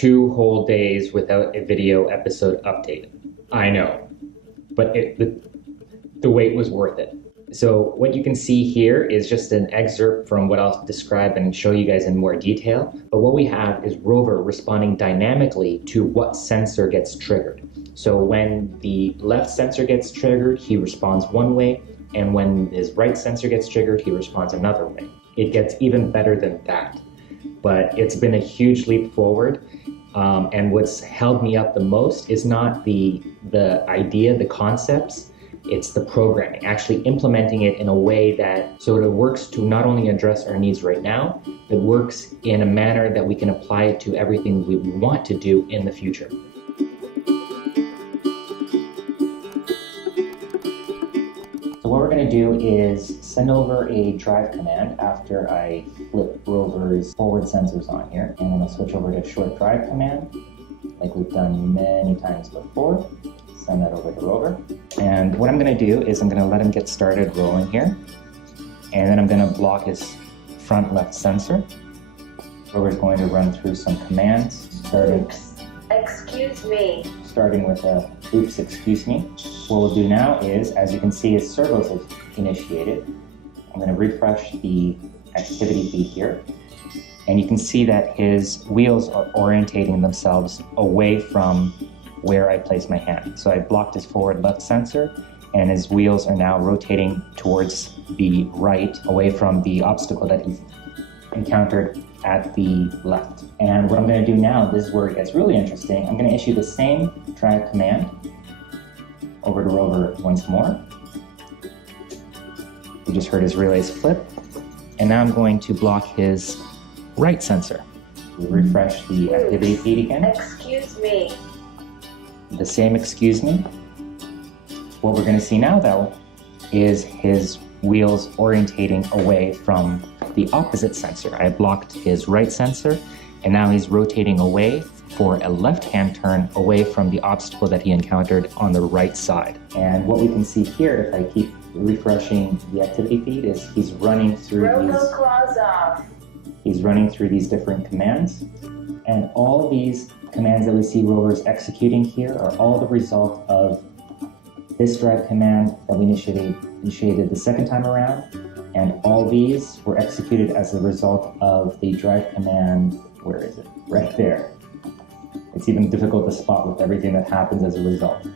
2 whole days without a video episode update. I know, but the wait was worth it. So what you can see here is just an excerpt from what I'll describe and show you guys in more detail. But what we have is ROVer responding dynamically to what sensor gets triggered. So when the left sensor gets triggered, he responds one way, and when his right sensor gets triggered, he responds another way. It gets even better than that. But it's been a huge leap forward. And what's held me up the most is not the idea, the concepts, it's the programming, actually implementing it in a way that so it works to not only address our needs right now, it works in a manner that we can apply it to everything we want to do in the future. So what we're going to do is send over a drive command after I flip ROVer's forward sensors on here, and then I'll switch over to short drive command like we've done many times before. Send that over to ROVer. And what I'm going to do is I'm going to let him get started rolling here. And then I'm going to block his front left sensor. ROVer's going to run through some commands. Excuse me. Starting with a oops, excuse me. What we'll do now is, as you can see, his servos have initiated. I'm going to refresh the activity feed here. And you can see that his wheels are orientating themselves away from where I place my hand. So I blocked his forward left sensor, and his wheels are now rotating towards the right, away from the obstacle that he's encountered at the left. And what I'm going to do now, this is where it gets really interesting, I'm going to issue the same drive command over to ROVer once more. We just heard his relays flip, and now I'm going to block his right sensor. We refresh the activity feed again. Excuse me. The same excuse me. What we're going to see now, though, is his wheels orientating away from the opposite sensor. I blocked his right sensor, and now he's rotating away for a left-hand turn away from the obstacle that he encountered on the right side. And what we can see here, if I keep refreshing the activity feed, is he's running through He's running through these different commands, and all of these commands that we see ROVer's executing here are all the result of this drive command that we initiated the second time around, and all these were executed as a result of the drive command, where is it? Right there. It's even difficult to spot with everything that happens as a result.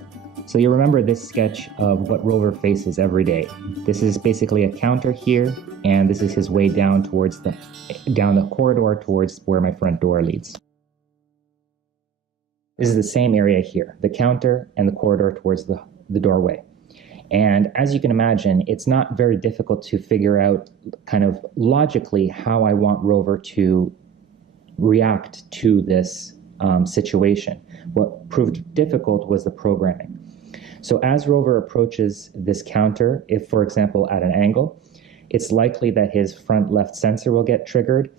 So you remember this sketch of what ROVer faces every day. This is basically a counter here, and this is his way down towards down the corridor towards where my front door leads. This is the same area here, the counter and the corridor towards the doorway. And as you can imagine, it's not very difficult to figure out kind of logically how I want ROVer to react to this situation. What proved difficult was the programming. So as ROVer approaches this counter, if for example at an angle, it's likely that his front left sensor will get triggered,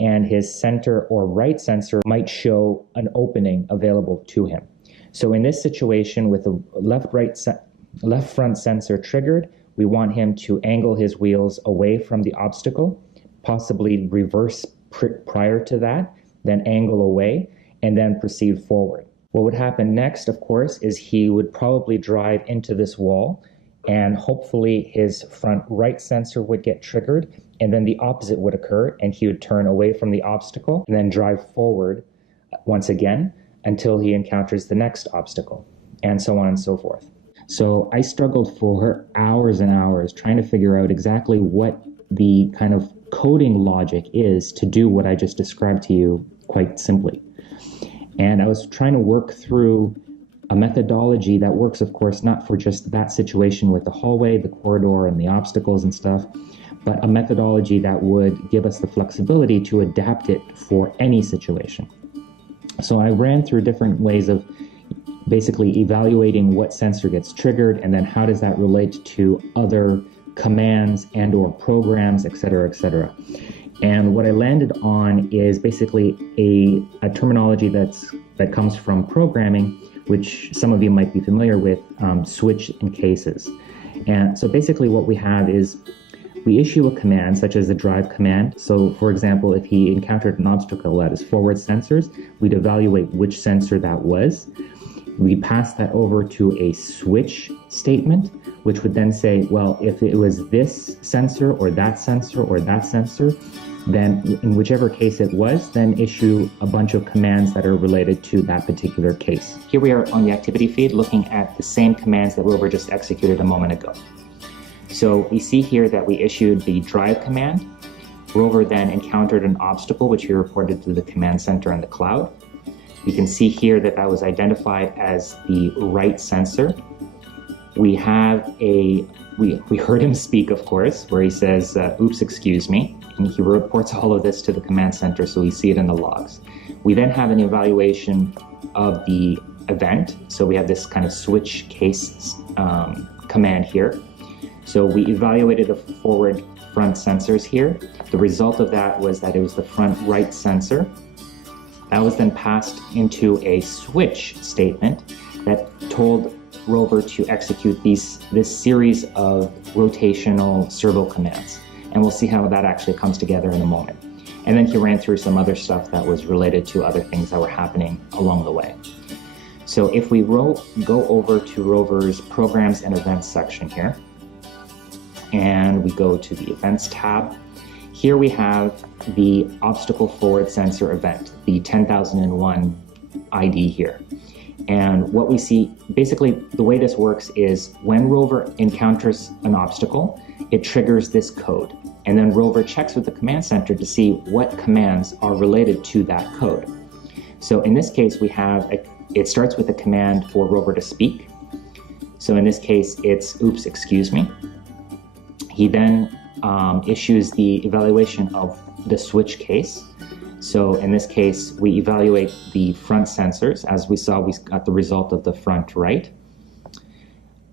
and his center or right sensor might show an opening available to him. So in this situation, with the left front sensor triggered, we want him to angle his wheels away from the obstacle, possibly reverse prior to that, then angle away, and then proceed forward. What would happen next, of course, is he would probably drive into this wall, and hopefully his front right sensor would get triggered, and then the opposite would occur, and he would turn away from the obstacle and then drive forward once again until he encounters the next obstacle, and so on and so forth. So I struggled for hours and hours trying to figure out exactly what the kind of coding logic is to do what I just described to you quite simply. And I was trying to work through a methodology that works, of course, not for just that situation with the hallway, the corridor, and the obstacles and stuff, but a methodology that would give us the flexibility to adapt it for any situation. So I ran through different ways of basically evaluating what sensor gets triggered, and then how does that relate to other commands and or programs, etc., etc. And what I landed on is basically a terminology that comes from programming, which some of you might be familiar with, switch and cases. And so basically what we have is we issue a command such as the drive command. So for example, if he encountered an obstacle at his forward sensors, we'd evaluate which sensor that was. We pass that over to a switch statement, which would then say, well, if it was this sensor or that sensor or that sensor, then in whichever case it was, then issue a bunch of commands that are related to that particular case. Here we are on the activity feed looking at the same commands that ROVer just executed a moment ago. So we see here that we issued the drive command. ROVer then encountered an obstacle, which we reported to the command center in the cloud. You can see here that that was identified as the right sensor. We have we heard him speak, of course, where he says, oops, excuse me. And he reports all of this to the command center, so we see it in the logs. We then have an evaluation of the event. So we have this kind of switch case command here. So we evaluated the forward front sensors here. The result of that was that it was the front right sensor. That was then passed into a switch statement that told ROVer to execute this series of rotational servo commands. And we'll see how that actually comes together in a moment. And then he ran through some other stuff that was related to other things that were happening along the way. So if we go over to ROVer's Programs and Events section here, and we go to the Events tab, here we have the obstacle forward sensor event, the 10,001 ID here. And what we see, basically the way this works is when ROVer encounters an obstacle, it triggers this code. And then ROVer checks with the command center to see what commands are related to that code. So in this case, we have, it starts with a command for ROVer to speak. So in this case, it's oops, excuse me. He then issues the evaluation of the switch case. So in this case, we evaluate the front sensors. As we saw, we got the result of the front right.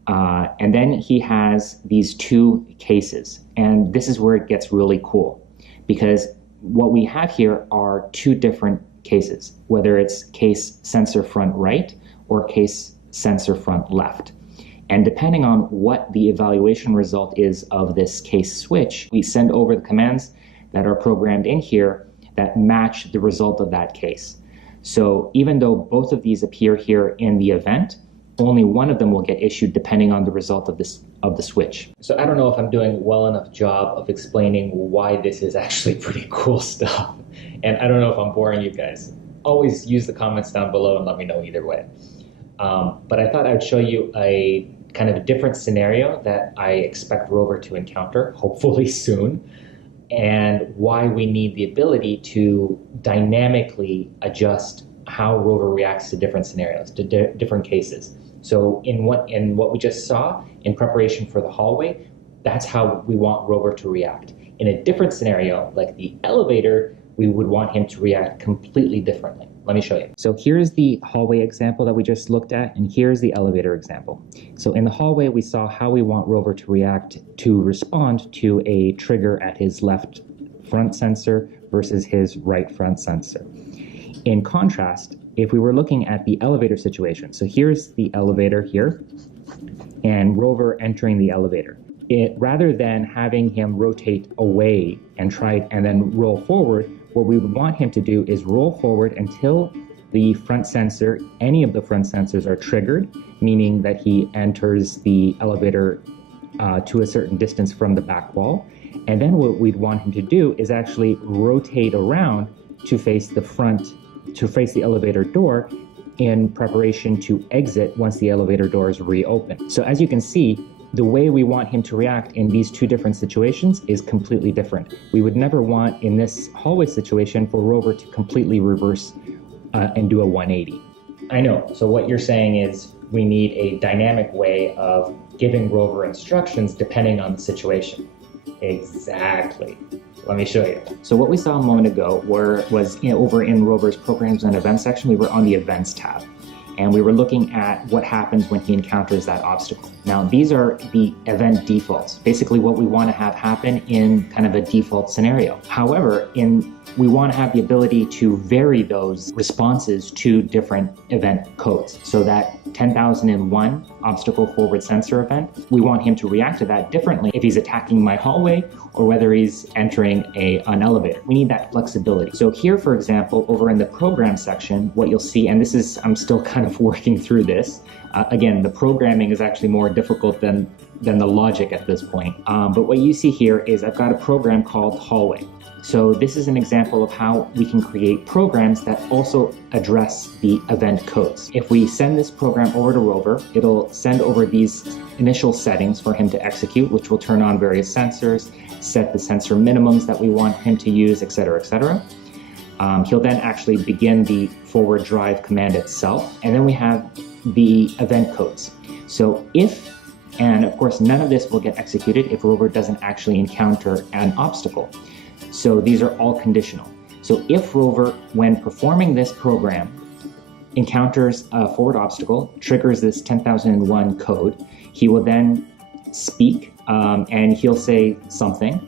And then he has these two cases. And this is where it gets really cool, because what we have here are two different cases, whether it's case sensor front right or case sensor front left. And depending on what the evaluation result is of this case switch, we send over the commands that are programmed in here that match the result of that case. So even though both of these appear here in the event, only one of them will get issued depending on the result of the switch. So I don't know if I'm doing well enough job of explaining why this is actually pretty cool stuff. And I don't know if I'm boring you guys. Always use the comments down below and let me know either way. But I thought I'd show you a kind of a different scenario that I expect ROVer to encounter, hopefully soon, and why we need the ability to dynamically adjust how ROVer reacts to different scenarios, to different cases. So in what we just saw in preparation for the hallway, that's how we want ROVer to react. In a different scenario, like the elevator, we would want him to react completely differently. Let me show you. So here's the hallway example that we just looked at, and here's the elevator example. So in the hallway, we saw how we want ROVer to react to respond to a trigger at his left front sensor versus his right front sensor. In contrast, if we were looking at the elevator situation, so here's the elevator here, and ROVer entering the elevator. Rather than having him rotate away and then roll forward, what we would want him to do is roll forward until the front sensor, any of the front sensors are triggered, meaning that he enters the elevator to a certain distance from the back wall. And then what we'd want him to do is actually rotate around to face the front, to face the elevator door in preparation to exit once the elevator door is reopened. So as you can see, the way we want him to react in these two different situations is completely different. We would never want in this hallway situation for ROVer to completely reverse and do a 180. I know, so what you're saying is we need a dynamic way of giving ROVer instructions depending on the situation. Exactly. Let me show you. So what we saw a moment ago was over in ROVer's Programs and Events section, we were on the Events tab. And we were looking at what happens when he encounters that obstacle. Now, these are the event defaults, basically what we want to have happen in kind of a default scenario. However, we want to have the ability to vary those responses to different event codes. So that 10,001 obstacle forward sensor event, we want him to react to that differently if he's attacking my hallway or whether he's entering an elevator. We need that flexibility. So here, for example, over in the program section, what you'll see, and this is, I'm still kind of working through this. Again, the programming is actually more difficult than the logic at this point. But what you see here is I've got a program called hallway. So this is an example of how we can create programs that also address the event codes. If we send this program over to ROVer, it'll send over these initial settings for him to execute, which will turn on various sensors, set the sensor minimums that we want him to use, etc., etc. He'll then actually begin the forward drive command itself, and then we have the event codes. So and of course none of this will get executed if ROVer doesn't actually encounter an obstacle. So these are all conditional. So if ROVer, when performing this program, encounters a forward obstacle, triggers this 10,001 code, he will then speak and he'll say something.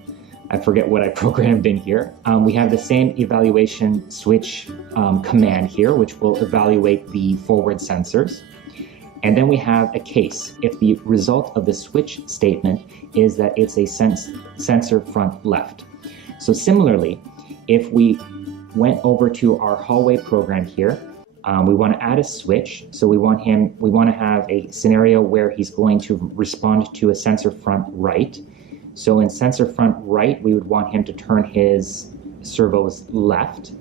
I forget what I programmed in here. We have the same evaluation switch command here, which will evaluate the forward sensors. And then we have a case if the result of the switch statement is that it's a sensor front left. So similarly, if we went over to our hallway program here, we want to add a switch. So we want to have a scenario where he's going to respond to a sensor front right. So in sensor front right, we would want him to turn his servos left.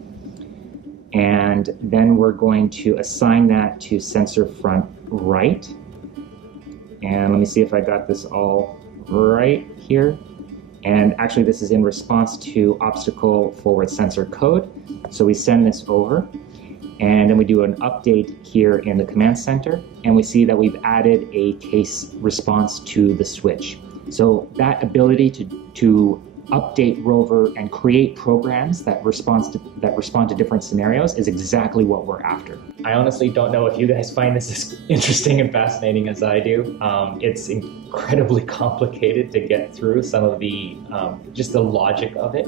And then we're going to assign that to sensor front right. And let me see if I got this all right here. And actually this is in response to obstacle forward sensor code. So we send this over and then we do an update here in the command center and we see that we've added a case response to the switch. So that ability to update ROVer and create programs that respond to different scenarios is exactly what we're after. I honestly don't know if you guys find this as interesting and fascinating as I do. It's incredibly complicated to get through some of the just the logic of it,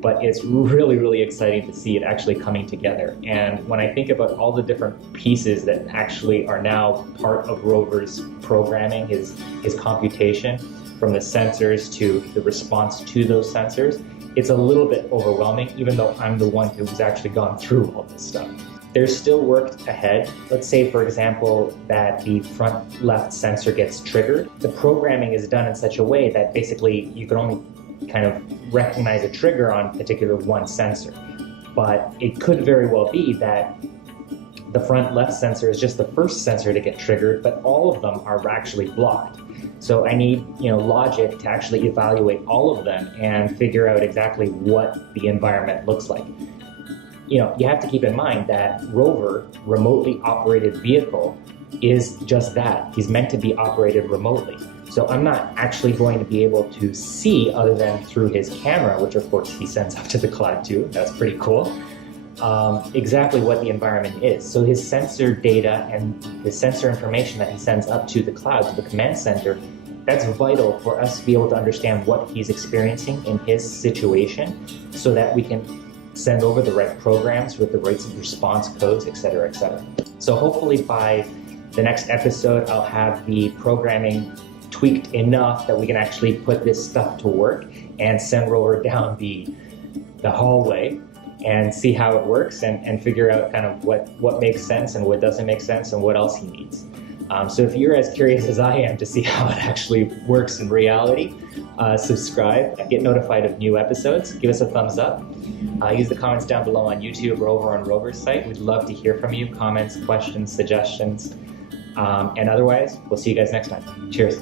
but it's really, really exciting to see it actually coming together. And when I think about all the different pieces that actually are now part of ROVer's programming, his computation, from the sensors to the response to those sensors, it's a little bit overwhelming, even though I'm the one who's actually gone through all this stuff. There's still work ahead. Let's say, for example, that the front left sensor gets triggered. The programming is done in such a way that basically you can only kind of recognize a trigger on particular one sensor. But it could very well be that the front left sensor is just the first sensor to get triggered, but all of them are actually blocked. So I need, logic to actually evaluate all of them and figure out exactly what the environment looks like. You have to keep in mind that ROVer, remotely operated vehicle, is just that. He's meant to be operated remotely. So I'm not actually going to be able to see, other than through his camera, which of course he sends up to the cloud too, that's pretty cool, exactly what the environment is. So his sensor data and the sensor information that he sends up to the cloud, to the command center, that's vital for us to be able to understand what he's experiencing in his situation so that we can send over the right programs with the right response codes, etc., etc. So hopefully by the next episode, I'll have the programming tweaked enough that we can actually put this stuff to work and send ROVer down the hallway and see how it works and figure out kind of what makes sense and what doesn't make sense and what else he needs. So if you're as curious as I am to see how it actually works in reality, subscribe, get notified of new episodes, give us a thumbs up. Use the comments down below on YouTube or over on ROVer's site. We'd love to hear from you, comments, questions, suggestions. And otherwise, we'll see you guys next time. Cheers.